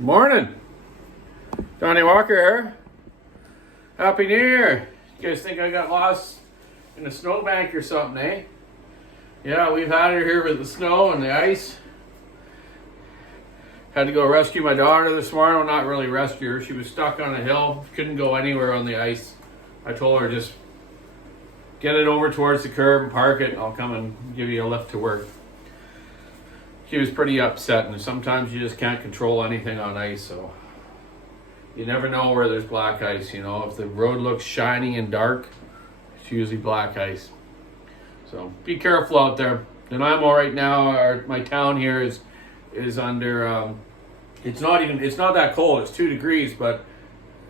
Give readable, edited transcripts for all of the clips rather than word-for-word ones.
Morning, Donny Walker here. Happy New Year. You guys think I got lost in a snowbank or something, eh? Yeah, we've had it here with the snow and the ice. Had to go rescue my daughter this morning. Well, not really rescue her. She was stuck on a hill. Couldn't go anywhere on the ice. I told her just get it over towards the curb and park it. I'll come and give you a lift to work. She was pretty upset, and sometimes you just can't control anything on ice, so you never know where there's black ice, you know. If the road looks shiny and dark, it's usually black ice. So be careful out there. And I'm all right now. My town here is under, it's not that cold, it's 2 degrees, but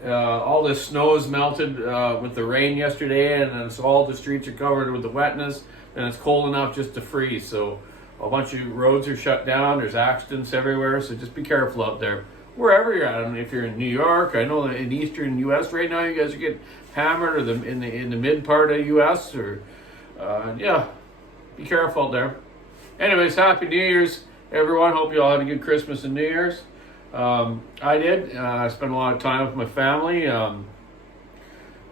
all this snow is melted with the rain yesterday, and so all the streets are covered with the wetness, and it's cold enough just to freeze, so a bunch of roads are shut down. There's accidents everywhere, so just be careful out there. Wherever you're at, I mean, if you're in New York, I know that in eastern U.S. right now, you guys are getting hammered, or in the mid part of U.S. or yeah, be careful out there. Anyways, Happy New Year's, everyone. Hope you all had a good Christmas and New Year's. I did. I spent a lot of time with my family,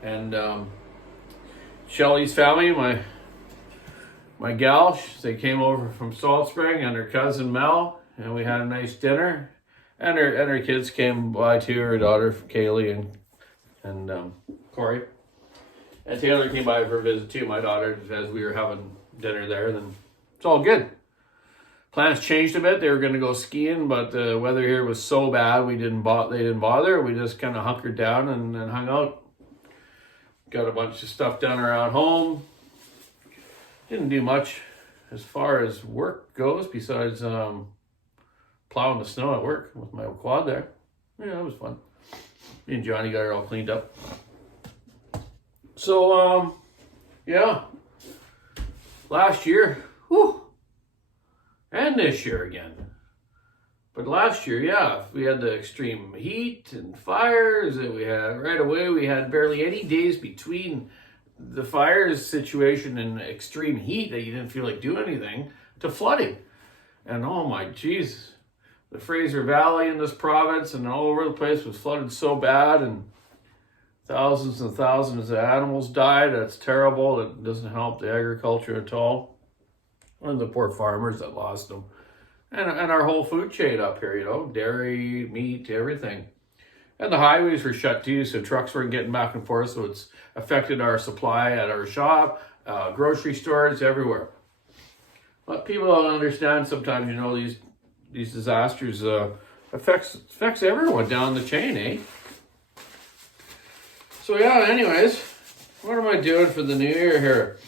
and Shelly's family, my gal, they came over from Salt Spring, and her cousin Mel, and we had a nice dinner. And her kids came by too, her daughter Kaylee and Corey. And Taylor came by for a visit too, my daughter, as we were having dinner there. Then it's all good. Plans changed a bit. They were going to go skiing, but the weather here was so bad they didn't bother. We just kind of hunkered down and hung out. Got a bunch of stuff done around home. Didn't do much as far as work goes besides plowing the snow at work with my quad there. Yeah, it was fun. Me and Johnny got it all cleaned up. So, yeah. Last year, whew, and this year again. But last year, yeah, we had the extreme heat and fires, and we had barely any days between the fires situation and extreme heat that you didn't feel like doing anything to flooding. And oh my jeez, the Fraser Valley in this province and all over the place was flooded so bad, and thousands and thousands of animals died. That's terrible. It doesn't help the agriculture at all. And the poor farmers that lost them. And our whole food chain up here, you know, dairy, meat, everything. And the highways were shut too, so trucks weren't getting back and forth, so it's affected our supply at our shop, grocery stores, everywhere. But people don't understand sometimes, you know, these disasters affects everyone down the chain, eh? So yeah, anyways, what am I doing for the new year here?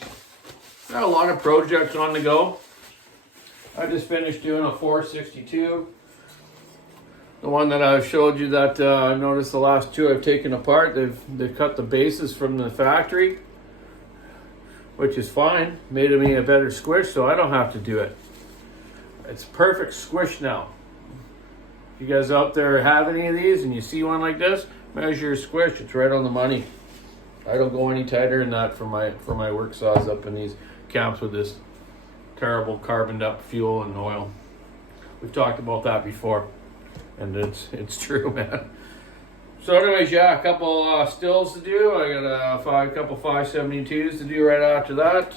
Got a lot of projects on the go. I just finished doing a 462. The one that I showed you that I noticed the last two I've taken apart, they've cut the bases from the factory, which is fine. Made me a better squish, so I don't have to do it. It's perfect squish now. If you guys out there have any of these and you see one like this, measure your squish. It's right on the money. I don't go any tighter than that for my work saws up in these camps with this terrible carboned up fuel and oil. We've talked about that before. And it's true, man. So anyways, yeah, a couple stills to do. I got a couple 572s to do right after that.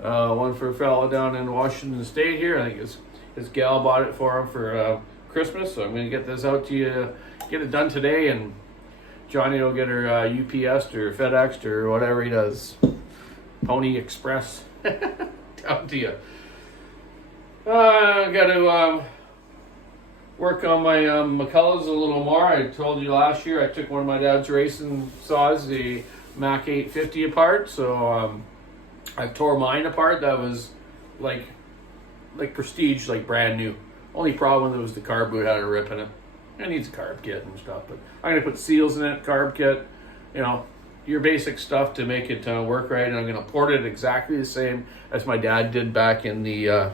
One for a fella down in Washington State here. I think his gal bought it for him for Christmas. So I'm going to get this out to you, get it done today. And Johnny will get her UPS or FedEx or whatever he does. Pony Express. Down to you. I got to work on my McCulloughs a little more. I told you last year I took one of my dad's racing saws, the Mac 850 apart. So I tore mine apart. That was like prestige, like brand new. Only problem was the carb boot had a rip in it. It needs a carb kit and stuff, but I'm gonna put seals in it, carb kit, your basic stuff to make it work right. And I'm gonna port it exactly the same as my dad did back in the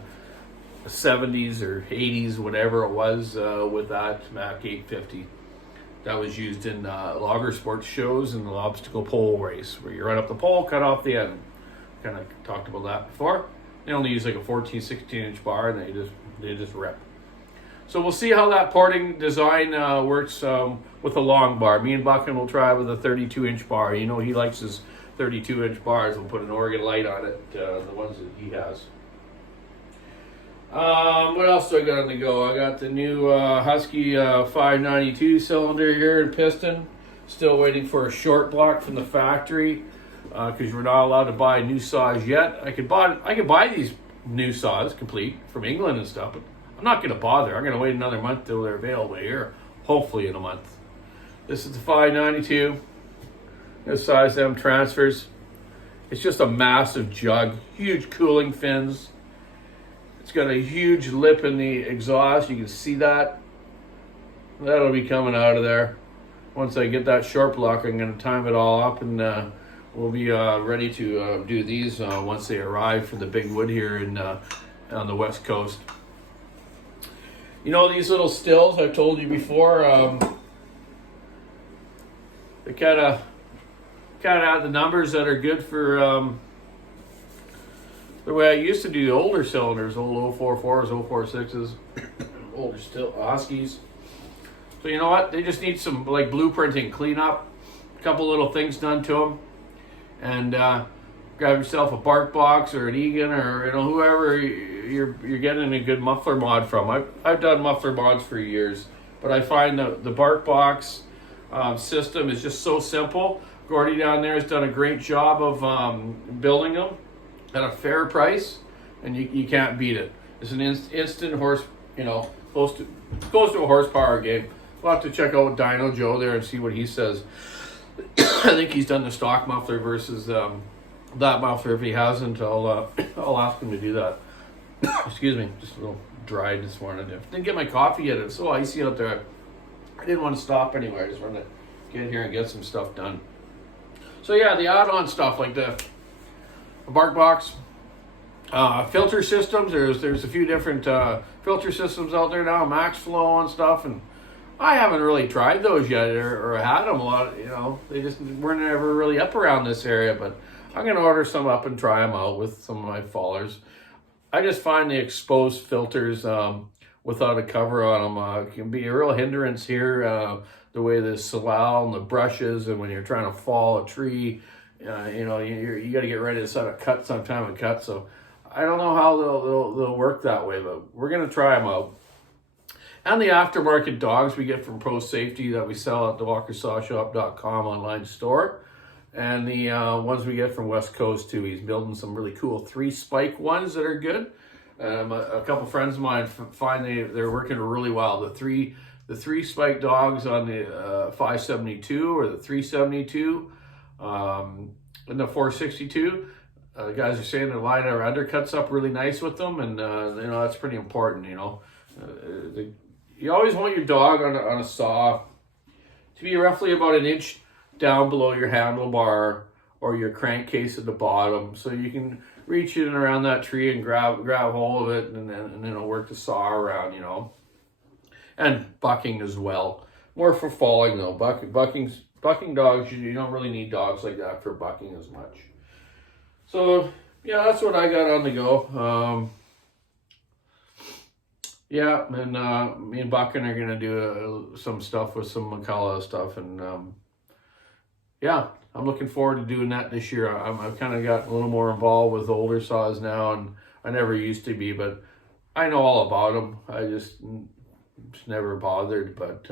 70s or 80s, whatever it was, with that Mac 850 that was used in logger sports shows and the obstacle pole race, where you run up the pole, cut off the end. Kind of talked about that before. They only use like a 14, 16-inch bar, and they just rip. So we'll see how that porting design works with a long bar. Me and Buchan will try with a 32-inch bar. He likes his 32-inch bars. We'll put an Oregon light on it, the ones that he has. What else do I got on the go? I got the new Husky 592 cylinder here and piston. Still waiting for a short block from the factory because we're not allowed to buy new saws yet. I could buy these new saws complete from England and stuff, but I'm not going to bother. I'm going to wait another month till they're available here, hopefully in a month. This is the 592. This size M transfers. It's just a massive jug, huge cooling fins. It's got a huge lip in the exhaust. You can see that. That'll be coming out of there. Once I get that short block, I'm going to time it all up, and we'll be ready to do these once they arrive from the big wood here on the West Coast. These little stills, I've told you before, they kind of have the numbers that are good for the way I used to do the older cylinders, old 044s, 046s, older still Huskies. So you know what? They just need some like blueprinting, cleanup, a couple little things done to them, and grab yourself a Bark Box or an Egan or whoever you're getting a good muffler mod from. I've done muffler mods for years, but I find the Bark Box system is just so simple. Gordy down there has done a great job of building them at a fair price, and you can't beat it. It's an instant close to a horsepower game. We'll have to check out Dino Joe there and see what he says. I think he's done the stock muffler versus that muffler. If he hasn't, I'll ask him to do that. Excuse me, just a little dried this morning. Didn't get my coffee yet. It's so icy out there. I didn't want to stop anywhere. I just wanted to get here and get some stuff done. So yeah, the add-on stuff like the Bark Box, filter systems. There's a few different filter systems out there now, Max Flow and stuff, and I haven't really tried those yet or had them a lot. They just weren't ever really up around this area, but I'm gonna order some up and try them out with some of my fallers. I just find the exposed filters without a cover on them can be a real hindrance here. The way the salal and the brushes, and when you're trying to fall a tree. You got to get ready to set a cut sometime and cut. So I don't know how they'll work that way, but we're going to try them out. And the aftermarket dogs we get from Pro Safety that we sell at the walkersawshop.com online store. And the ones we get from West Coast too. He's building some really cool 3-spike ones that are good. A couple friends of mine find they're working really well. The three spike dogs on the 572 or the 372. In the 462, guys are saying the line or undercuts up really nice with them, and that's pretty important. You always want your dog on a saw to be roughly about an inch down below your handlebar or your crankcase at the bottom, so you can reach in around that tree and grab hold of it, and then it'll work the saw around. And bucking as well. More for falling though. Bucking dogs, you don't really need dogs like that for bucking as much. So, yeah, that's what I got on the go. And me and Buchan are going to do some stuff with some McCullough stuff. And, I'm looking forward to doing that this year. I've kind of got a little more involved with older saws now, and I never used to be, but I know all about them. I just never bothered, but...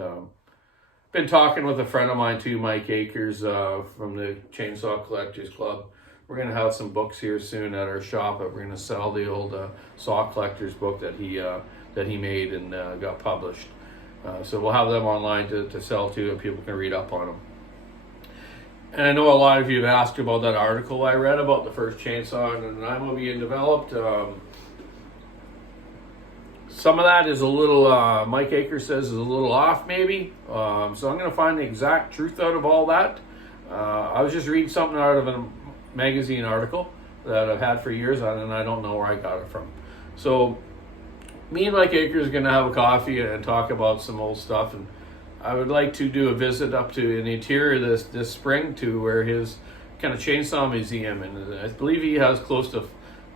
been talking with a friend of mine too, Mike Akers from the Chainsaw Collectors Club. We're going to have some books here soon at our shop that we're going to sell, the old Saw Collectors book that he made and got published. So we'll have them online to sell too, and people can read up on them. And I know a lot of you have asked about that article I read about the first chainsaw and an IMO being developed. Some of that is a little, Mike Akers says, is a little off maybe. So I'm going to find the exact truth out of all that. I was just reading something out of a magazine article that I've had for years, and I don't know where I got it from. So me and Mike Akers are going to have a coffee and talk about some old stuff. And I would like to do a visit up to an interior this spring to where his kind of chainsaw museum, and I believe he has close to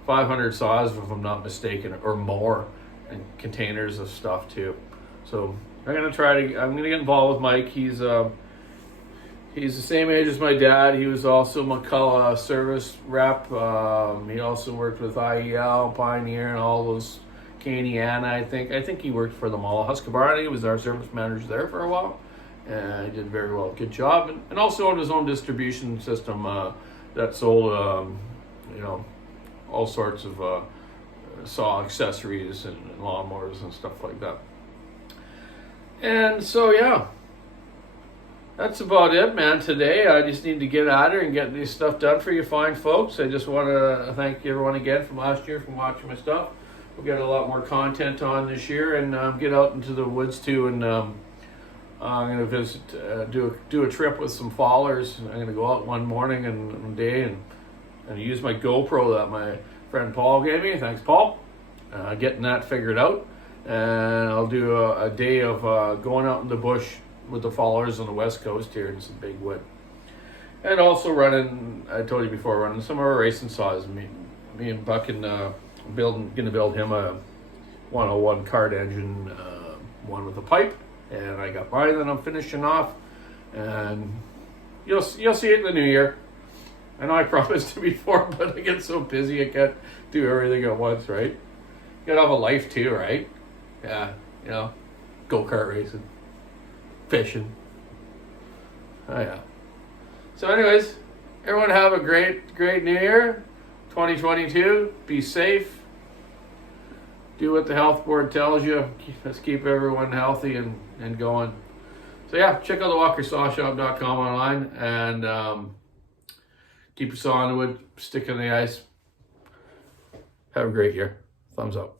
500 saws, if I'm not mistaken, or more, and containers of stuff too. So I'm gonna get involved with Mike. He's the same age as my dad. He was also McCullough service rep. He also worked with IEL, Pioneer, and all those. Canadiana, I think he worked for them all. Husqvarna, he was our service manager there for a while, and he did very well. Good job, and also owned his own distribution system that sold, all sorts of saw accessories and lawnmowers and stuff like that. And so, yeah, that's about it, man. Today, I just need to get at her and get this stuff done for you fine folks. I just want to thank everyone again from last year for watching my stuff. We'll get a lot more content on this year, and get out into the woods too. And I'm going to visit, do a trip with some fallers. I'm going to go out one morning and one day and use my GoPro that my friend Paul gave me. Thanks, Paul. Getting that figured out, and I'll do a day of going out in the bush with the fallers on the west coast here in some big wood, and also running. I told you before, running some of our racing saws. Me and Buck and gonna build him a 101 cart engine, one with a pipe, and I got mine that I'm finishing off, and you'll see it in the new year. I know I promised you before, but I get so busy I can't do everything at once, right? You gotta have a life too, right? Yeah, go-kart racing, fishing. Oh yeah. So anyways, everyone have a great new year, 2022. Be safe. Do what the health board tells you. Let's keep everyone healthy and going. So yeah, check out the walkersawshop.com online, and keep your saw on the wood, stick in the ice. Have a great year. Thumbs up.